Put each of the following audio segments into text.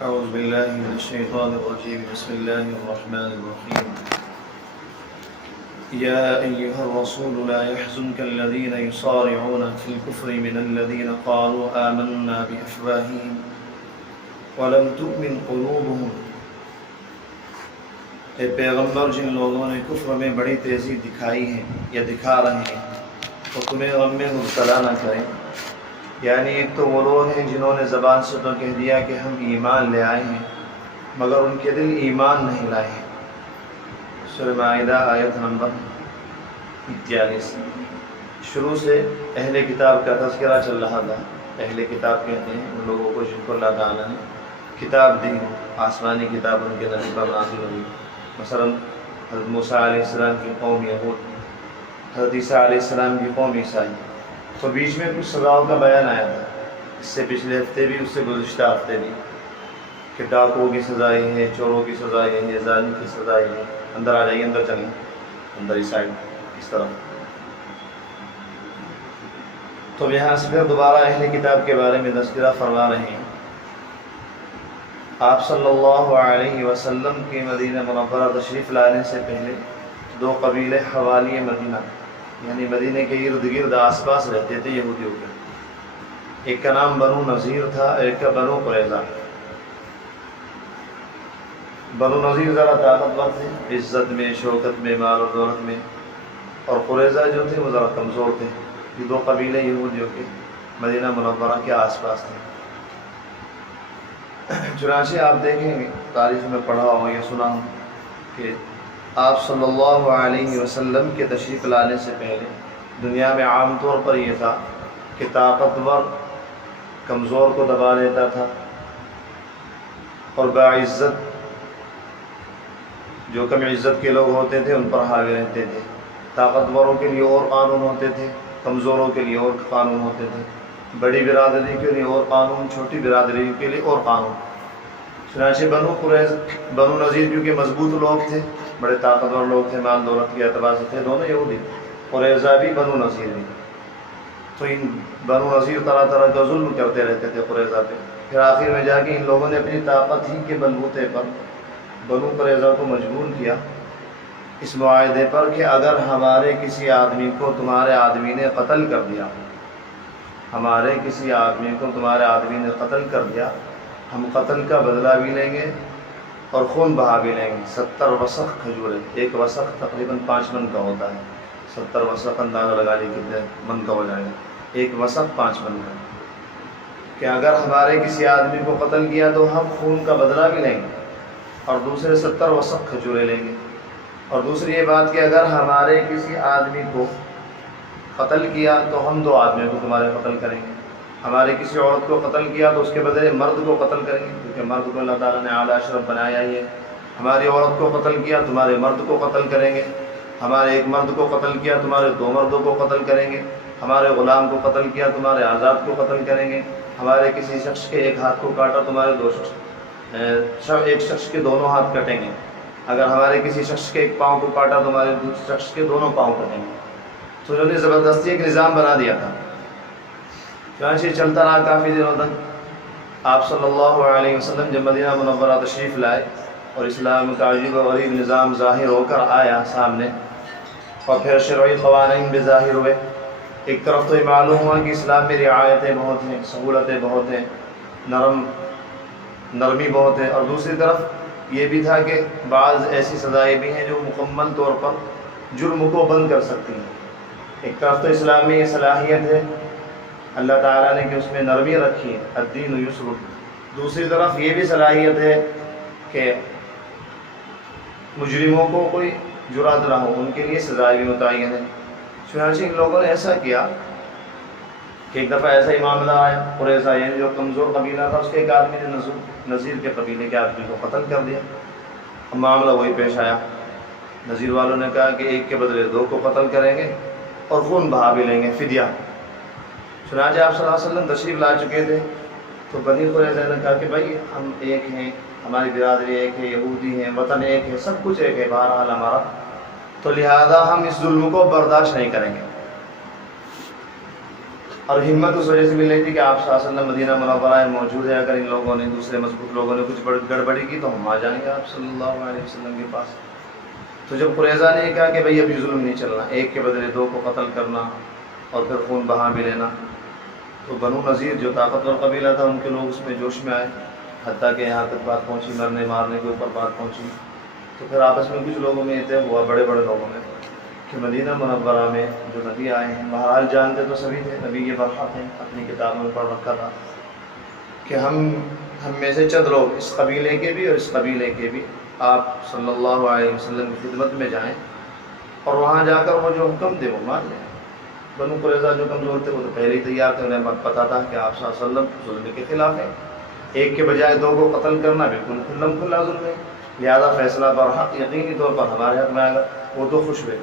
اعوذ باللہ من الشیطان الرجیم بسم اللہ الرحمن الرحیم یا ایہا الرسول لا يحزنك الذین يصارعون في الكفر من الذین قالوا آمنا بأفواہہم ولم تؤمن قلوبهم۔ اے پیغمبر، جن لوگوں نے کفر میں بڑی تیزی دکھائی ہے یا دکھا رہے ہیں تو تمہیں غم میں مبتلا نہ کریں۔ یعنی ایک تو وہ لوگ ہیں جنہوں نے زبان سے تو کہہ دیا کہ ہم ایمان لے آئے ہیں مگر ان کے دل ایمان نہیں لائے ہیں۔ سورہ مائدہ آیت نمبر 41۔ شروع سے اہل کتاب کا تذکرہ چل رہا تھا۔ اہل کتاب کہتے ہیں ان لوگوں کو جن کو اللہ تعالیٰ نے کتاب دی، آسمانی کتاب ان کے نبی پر نازل ہوئی۔ مثلا حضرت موسیٰ علیہ السلام کی قوم یہود، حضرت عیسیٰ علیہ السلام کی قوم عیسائی۔ تو بیچ میں کچھ سزاؤں کا بیان آیا تھا، اس سے پچھلے ہفتے بھی، اس سے گزشتہ ہفتے بھی، کہ ڈاکوؤں کی سزا یہ ہے، چوروں کی سزا یہ ہے، ظالم کی سزا یہ ہے۔ اندر آ جائیے، اندر چلیں، اندر اس سائڈ، اس طرف۔ تو یہاں سے پھر دوبارہ اہل کتاب کے بارے میں تذکرہ فرما رہے ہیں۔ آپ صلی اللہ علیہ وسلم کے مدینہ منورہ تشریف لانے سے پہلے دو قبیلے حوالی مدینہ، یعنی مدینہ کے ارد گرد آس پاس رہتے تھے یہودیوں کے۔ ایک کا نام بنو نذیر تھا، ایک کا بنو قریظہ۔ بنو نذیر ذرا طاقتور تھے، عزت میں، شوکت میں، مال و دولت میں، اور قریظہ جو تھے وہ ذرا کمزور تھے۔ یہ دو قبیلے یہودیوں کے مدینہ منورہ کے آس پاس تھے۔ چنانچہ آپ دیکھیں گے، تاریخ میں پڑھا ہو یا سنا ہو کہ آپ صلی اللہ علیہ وسلم کے تشریف لانے سے پہلے دنیا میں عام طور پر یہ تھا کہ طاقتور کمزور کو دبا لیتا تھا، اور باعزت جو کم عزت کے لوگ ہوتے تھے ان پر حاوی رہتے تھے۔ طاقتوروں کے لیے اور قانون ہوتے تھے، کمزوروں کے لیے اور قانون ہوتے تھے، بڑی برادری کے لیے اور قانون، چھوٹی برادری کے لیے اور قانون۔ چنانچہ بنو نذیر کیونکہ مضبوط لوگ تھے، بڑے طاقتور لوگ تھے، مال دولت کے اعتبار سے تھے، دونوں یہودی، قریظہ بھی بنو نذیر بھی۔ تو ان بنو نذیر طرح طرح کا ظلم کرتے رہتے تھے قریظہ پہ۔ پھر آخر میں جا کے ان لوگوں نے اپنی طاقت ہی کے بلبوتے پر بنو قریظہ کو مجبور کیا اس معاہدے پر کہ اگر ہمارے کسی آدمی کو تمہارے آدمی نے قتل کر دیا، ہمارے کسی آدمی کو تمہارے آدمی نے قتل کر دیا، ہم قتل کا بدلہ بھی لیں گے اور خون بہا بھی لیں گے۔ 70 وسق کھجوریں، ایک وسق تقریباً 5 من کا ہوتا ہے۔ 70 وسق اندازہ لگا لی کتنے من کا ہو جائے گا، ایک وسق 5 من کا، کہ اگر ہمارے کسی آدمی کو قتل کیا تو ہم خون کا بدلہ بھی لیں گے اور دوسرے 70 وسق کھجوریں لیں گے۔ اور دوسری یہ بات کہ اگر ہمارے کسی آدمی کو قتل کیا تو ہم 2 آدمیوں کو تمہارے قتل کریں گے۔ ہمارے کسی عورت کو قتل کیا تو اس کے بدلے مرد کو قتل کریں گے، کیونکہ مرد کو اللہ تعالیٰ نے اعلیٰ اشرف بنایا ہی ہے۔ ہماری عورت کو قتل کیا تمہارے مرد کو قتل کریں گے، ہمارے ایک مرد کو قتل کیا تمہارے 2 مردوں کو قتل کریں گے، ہمارے غلام کو قتل کیا تمہارے آزاد کو قتل کریں گے، ہمارے کسی شخص کے ایک ہاتھ کو کاٹا تمہارے 2 شخص، ایک شخص کے دونوں ہاتھ کٹیں گے، اگر ہمارے کسی شخص کے ایک پاؤں کو کاٹا تو ہمارے دوسرے شخص کے دونوں پاؤں کٹیں گے۔ تو انہوں نے زبردستی ایک نظام بنا دیا تھا۔ چنانچہ چلتا رہا کافی دنوں تک۔ آپ صلی اللہ علیہ وسلم جب مدینہ منورہ تشریف لائے اور اسلام کا عجیب و غریب نظام ظاہر ہو کر آیا سامنے، اور پھر شرعی قوانین بھی ظاہر ہوئے، ایک طرف تو یہ معلوم ہوا کہ اسلام میں رعایتیں بہت ہیں، سہولتیں بہت ہیں، نرمی بہت ہے، اور دوسری طرف یہ بھی تھا کہ بعض ایسی سزائیں بھی ہیں جو مکمل طور پر جرم کو بند کر سکتی ہیں۔ ایک طرف تو اسلام میں یہ صلاحیت ہے اللہ تعالیٰ نے کہ اس میں نرمی رکھی ہے، الدین یسر۔ دوسری طرف یہ بھی صلاحیت ہے کہ مجرموں کو کوئی جرات نہ ہو، ان کے لیے سزائیں بھی متعین ہیں۔ چنانچہ ان لوگوں نے ایسا کیا کہ ایک دفعہ ایسا ہی معاملہ آیا، قریظہ یعنی جو کمزور قبیلہ تھا اس کے ایک آدمی نے نذیر کے قبیلے کے آدمی کو قتل کر دیا۔ اب معاملہ وہی پیش آیا، نذیر والوں نے کہا کہ ایک کے بدلے 2 کو قتل کریں گے اور خون بہا بھی لیں گے، فدیہ۔ چنانچہ آپ صلی اللہ علیہ وسلم تشریف لا چکے تھے، تو بنی قریظہ نے کہا کہ بھائی ہم ایک ہیں، ہماری برادری ایک ہے، یہودی ہیں، وطن ایک ہے، سب کچھ ایک ہے بہرحال ہمارا، تو لہذا ہم اس ظلم کو برداشت نہیں کریں گے۔ اور ہمت اس وجہ سے مل رہی تھی کہ آپ صلی اللہ علیہ وسلم مدینہ منورہ میں موجود ہے، اگر ان لوگوں نے دوسرے مضبوط لوگوں نے کچھ گڑبڑی کی تو ہم آ جائیں گے آپ صلی اللہ علیہ وسلم کے پاس۔ تو جب قریظہ نے کہا کہ بھئی ابھی ظلم نہیں چلنا، ایک کے بدلے دو کو قتل کرنا اور پھر خون بہا بھی لینا، تو بنو نذیر جو طاقتور قبیلہ تھا ان کے لوگ اس میں جوش میں آئے، حتیٰ کہ یہاں تک بات پہنچی، مرنے مارنے کے اوپر بات پہنچی۔ تو پھر آپس میں کچھ لوگوں میں طے ہوا، بڑے بڑے لوگوں میں، کہ مدینہ منورہ میں جو نبی آئے ہیں، بہرحال جانتے تو سبھی تھے، نبی یہ برحق ہیں، اپنی کتابوں میں پڑھ رکھا تھا کہ ہم میں سے چند لوگ اس قبیلے کے بھی اور اس قبیلے کے بھی آپ صلی اللہ علیہ وسلم کی خدمت میں جائیں اور وہاں جا کر وہ جو حکم دے وہ مان لیں۔ بنو قریظہ جو کمزور تھے وہ تو پہلے ہی تیار تھے، انہیں پتہ تھا کہ آپ صلی اللہ علیہ وسلم ظلم کے خلاف ہیں، ایک کے بجائے دو کو قتل کرنا بالکل کھلم کھلا ظلم ہے، لہذا فیصلہ برحق یقینی طور پر ہمارے حق میں آئے گا۔ وہ تو خوش ہوئے۔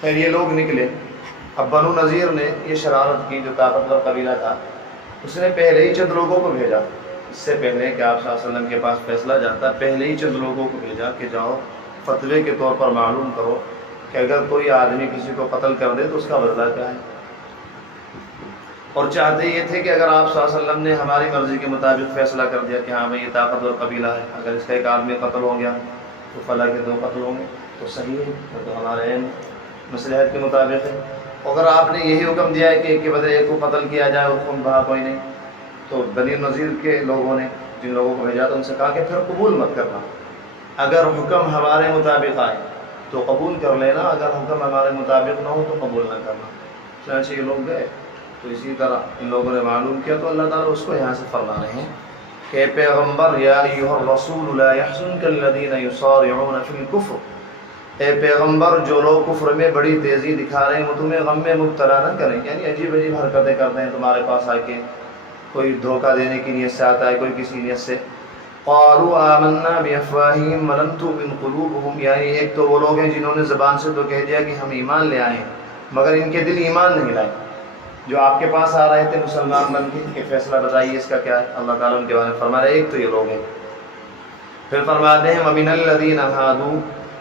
خیر یہ لوگ نکلے، اب بنو نذیر نے یہ شرارت کی، جو طاقتور قبیلہ تھا اس نے پہلے ہی چند لوگوں کو بھیجا، اس سے پہلے کہ آپ صلی اللہ علیہ وسلم کے پاس فیصلہ جاتا، پہلے ہی چند لوگوں کو بھیجا کہ جاؤ فتوے کے طور پر معلوم کرو کہ اگر کوئی آدمی کسی کو قتل کر دے تو اس کا بدلہ کیا ہے۔ اور چاہتے یہ تھے کہ اگر آپ صلی اللہ علیہ وسلم نے ہماری مرضی کے مطابق فیصلہ کر دیا کہ ہاں بھائی یہ طاقتور قبیلہ ہے، اگر اس کا ایک آدمی قتل ہو گیا تو فلاں کے دو قتل ہوں گے تو صحیح ہے، وہ تو ہمارے مصلحت کے مطابق ہے۔ اگر آپ نے یہی حکم دیا ہے کہ ایک کے بدلے ایک کو قتل کیا جائے اور خون بہا کوئی نہیں، تو بنی نذیر کے لوگوں نے جن لوگوں کو بھیجا تو ان سے کہا کہ پھر قبول مت کرنا، اگر حکم ہمارے مطابق آئے تو قبول کر لینا، اگر حکم ہمارے مطابق نہ ہو تو قبول نہ کرنا۔ چنانچہ یہ لوگ گئے، تو اسی طرح ان لوگوں نے معلوم کیا، تو اللہ تعالیٰ اس کو یہاں سے فرما رہے ہیں کہ پیغمبر یا ایھا الرسول لا یحزنک الذین یصارعون فی الکفر، اے پیغمبر جو لوگ کفر میں بڑی تیزی دکھا رہے ہیں وہ تمہیں غم میں مبتلا نہ کریں، یعنی عجیب عجیب حرکتیں کرتے ہیں تمہارے پاس آ کے، کوئی دھوکہ دینے کی نیت سے آتا ہے، کوئی کسی نیت سے۔ قالوا آمنا بافواہہم ولم تؤمن قلوبہم، یعنی ایک تو وہ لوگ ہیں جنہوں نے زبان سے تو کہہ دیا کہ ہم ایمان لے آئے ہیں مگر ان کے دل ایمان نہیں لائے، جو آپ کے پاس آ رہے تھے مسلمان بن کے کہ فیصلہ بتائیے اس کا کیا ہے، اللہ تعالیٰ ان کے بارے میں فرما رہے ہیں ایک تو یہ لوگ ہیں۔ پھر فرماتے ہیں ومن الذین ہادوا،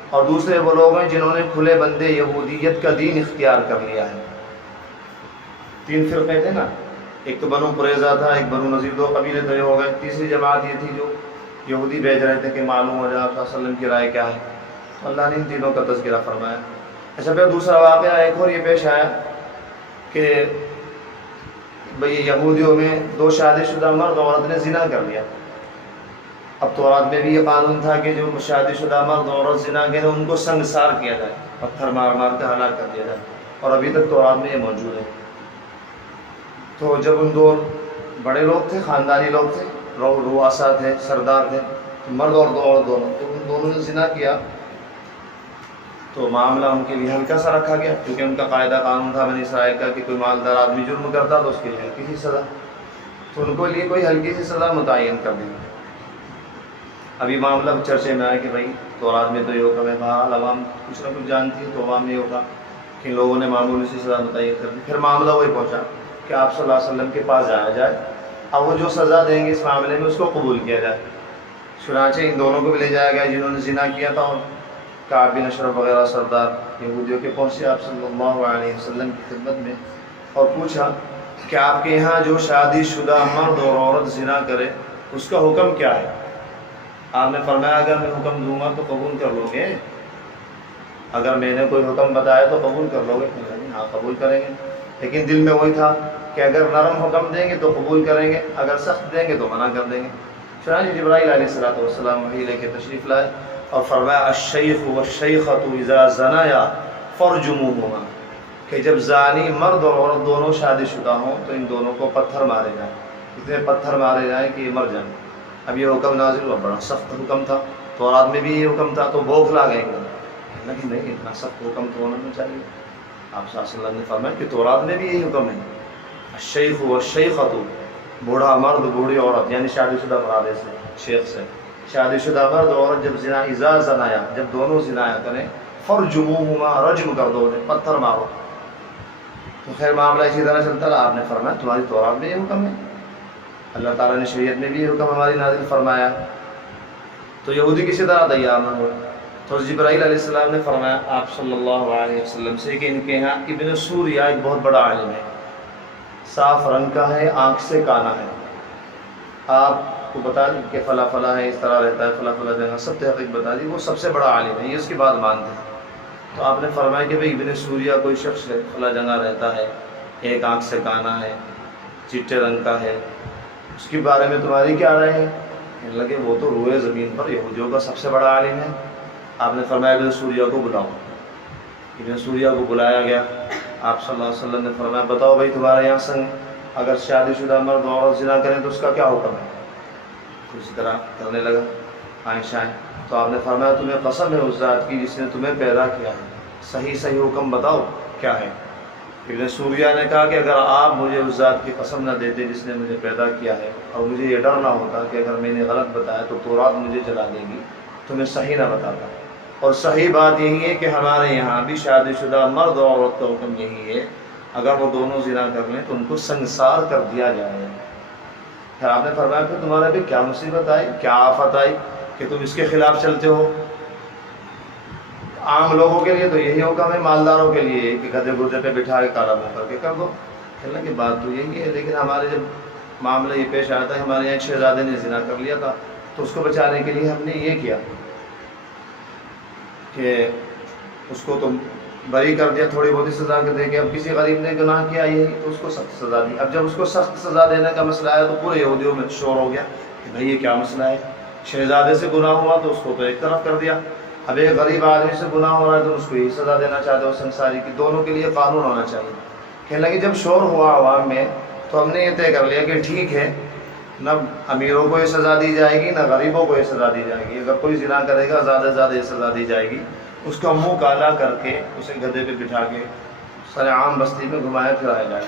اور دوسرے وہ لوگ ہیں جنہوں نے کھلے بندے یہودیت کا دین اختیار کر لیا ہے۔ تین فرقے تھے نا، ایک تو بنو قریظہ تھا، ایک بنو نذیر، دو قبیلے تو یہ ہو گئے، تیسری جماعت یہ تھی جو یہودی بھیج رہے تھے کہ معلوم ہو جائے آپ صلی اللہ علیہ وسلم کی رائے کیا ہے، اللہ نے ان تینوں کا تذکرہ فرمایا۔ اچھا پھر دوسرا واقعہ ایک اور یہ پیش آیا کہ بھئی یہودیوں میں دو شادی شدہ مرد عورت نے زنا کر لیا، اب تورات میں بھی یہ قانون تھا کہ جو شادی شدہ مرد عورت زنا کرے ان کو سنگسار کیا جائے، پتھر مار مار کے ہلاک کر دیا جائے، اور ابھی تک تورات میں یہ موجود ہے۔ تو جب ان دو بڑے لوگ تھے، خاندانی لوگ تھے، رؤسا تھے، سردار تھے، مرد اور دو عورت دونوں، تو ان دونوں نے زنا کیا تو معاملہ ان کے لیے ہلکا سا رکھا گیا، کیونکہ ان کا قاعدہ قانون تھا بنی اسرائیل کا کہ کوئی مالدار آدمی جرم کرتا تو اس کے لیے ہلکی سی سزا، تو ان کو لیے کوئی ہلکی سی سزا متعین کر دی۔ ابھی معاملہ چرچے میں آیا کہ بھائی تورات میں تو یہ حکم ہے، بہرحال عوام کچھ نہ کچھ جانتی ہے، تو عوام میں یہ ہوگا کہ ان لوگوں نے معمولی سی سزا متعین کر دی۔ پھر معاملہ وہی پہنچا کہ آپ صلی اللہ علیہ وسلم کے پاس جایا جائے، اب وہ جو سزا دیں گے اس معاملے میں اس کو قبول کیا جائے۔ چنانچہ ان دونوں کو بھی لے جایا گیا جنہوں نے زنا کیا تھا، اور کعب بن اشرف وغیرہ سردار یہودیوں کے پہنچے آپ صلی اللہ علیہ وسلم کی خدمت میں اور پوچھا کہ آپ کے یہاں جو شادی شدہ مرد اور عورت زنا کرے اس کا حکم کیا ہے؟ آپ نے فرمایا اگر میں حکم دوں گا تو قبول کر لو گے، اگر میں نے کوئی حکم بتایا تو قبول کر لو گے؟ ہاں قبول کریں گے، لیکن دل میں وہی تھا کہ اگر نرم حکم دیں گے تو قبول کریں گے، اگر سخت دیں گے تو منع کر دیں گے۔ چنانچہ جبرائیل علیہ السلام وحی لے کے تشریف لائے اور فرمایا الشیخ والشیخۃ اذا زنایا فرجموہما، کہ جب زانی مرد اور عورت دونوں شادی شدہ ہوں تو ان دونوں کو پتھر مارے جائیں، اتنے پتھر مارے جائیں کہ یہ مر جائیں۔ اب یہ حکم نازل ہوا، بڑا سخت حکم تھا، تورات میں بھی یہ حکم تھا، تو بوکھلا گئے لیکن نہیں، اتنا سخت حکم تو ہونا نہیں چاہیے۔ آپ صلی اللہ علیہ وسلم نے فرمایا کہ تورات میں بھی یہی حکم ہے، الشیخ والشیخۃ، بوڑھا مرد بوڑھی عورت، یعنی شادی شدہ مراد سے شیخ سے شادی شدہ مرد عورت جب زنا اذا زنایا، جب دونوں زنایا کریں، فرجموہما، رجم کر دو انہیں، پتھر مارو۔ تو خیر معاملہ اسی طرح چلتا رہا۔ آپ نے فرمایا تمہاری تورات میں یہ حکم ہے، اللہ تعالیٰ نے شریعت میں بھی یہ حکم ہماری نازل فرمایا، تو یہودی کسی طرح تیار نہ ہوئے۔ تو جبرائیل علیہ السلام نے فرمایا آپ صلی اللہ علیہ وسلم سے کہ ان کے یہاں ابن سوریہ ایک بہت بڑا عالم ہے، صاف رنگ کا ہے، آنکھ سے کانا ہے، آپ کو بتا دیں کہ فلاں فلاں ہے، اس طرح رہتا ہے، فلاں فلاں جگہ سب تحقیق بتا دی، وہ سب سے بڑا عالم ہے، یہ اس کی بات مانتے ہیں۔ تو آپ نے فرمایا کہ بھئی ابن سوریا کوئی شخص ہے، فلاں جگہ رہتا ہے، ایک آنکھ سے کانا ہے، چٹے رنگ کا ہے، اس کے بارے میں تمہاری کیا رائے ہے؟ کہنے لگے وہ تو روئے زمین پر یہودیوں کا سب سے بڑا عالم ہے۔ آپ نے فرمایا ابن سوریا کو بلاؤ۔ ابن سوریا کو بلایا گیا، آپ صلی اللہ علیہ وسلم نے فرمایا بتاؤ بھائی تمہارے یہاں سنگ اگر شادی شدہ مرد عورت زنا کریں تو اس کا کیا حکم ہے؟ تو اسی طرح کرنے لگا عائشہ۔ تو آپ نے فرمایا تمہیں قسم ہے اس ذات کی جس نے تمہیں پیدا کیا ہے، صحیح صحیح حکم بتاؤ کیا ہے؟ ابن سوریا نے کہا کہ اگر آپ مجھے اس ذات کی قسم نہ دیتے جس نے مجھے پیدا کیا ہے، اور مجھے یہ ڈر نہ ہوتا کہ اگر میں نے غلط بتایا تو تورات مجھے جلا دے گی، تو میں صحیح نہ بتاتا۔ اور صحیح بات یہی ہے کہ ہمارے یہاں بھی شادی شدہ مرد اور عورت کا حکم یہی ہے، اگر وہ دونوں زنا کر لیں تو ان کو سنگسار کر دیا جائے۔ پھر آپ نے فرمایا پھر تمہارے بھی کیا مصیبت آئی، کیا آفت آئی کہ تم اس کے خلاف چلتے ہو؟ عام لوگوں کے لیے تو یہی حکم ہے، مالداروں کے لیے کہ گدھے گردے پہ بٹھا کے کالا منہ کر کے کر دو۔ کہنے کی بات تو یہی ہے، لیکن ہمارے جب معاملہ یہ پیش آتا ہے، ہمارے یہاں ایک شہزادے نے زنا کر لیا تھا، تو اس کو بچانے کے لیے ہم نے یہ کیا کہ اس کو تو بری کر دیا، تھوڑی بہت سزا کے دے کے۔ اب کسی غریب نے گناہ کیا یہی تو اس کو سخت سزا دی۔ اب جب اس کو سخت سزا دینے کا مسئلہ آیا تو پورے یہودیوں میں شور ہو گیا کہ بھئی یہ کیا مسئلہ ہے، شہزادے سے گناہ ہوا تو اس کو تو ایک طرف کر دیا، اب ایک غریب آدمی سے گناہ ہو رہا ہے تو اس کو یہی سزا دینا چاہتے ہو سنساری کی، دونوں کے لیے قانون ہونا چاہیے۔ کہنے لگے جب شور ہوا عوام میں تو ہم نے یہ طے کر لیا کہ ٹھیک ہے، نہ امیروں کو یہ سزا دی جائے گی نہ غریبوں کو یہ سزا دی جائے گی، اگر کوئی زنا کرے گا زیادہ سے زیادہ یہ سزا دی جائے گی، اس کا منہ کالا کر کے اسے گدھے پہ بٹھا کے سر عام بستی میں گھمایا پھرایا جائے۔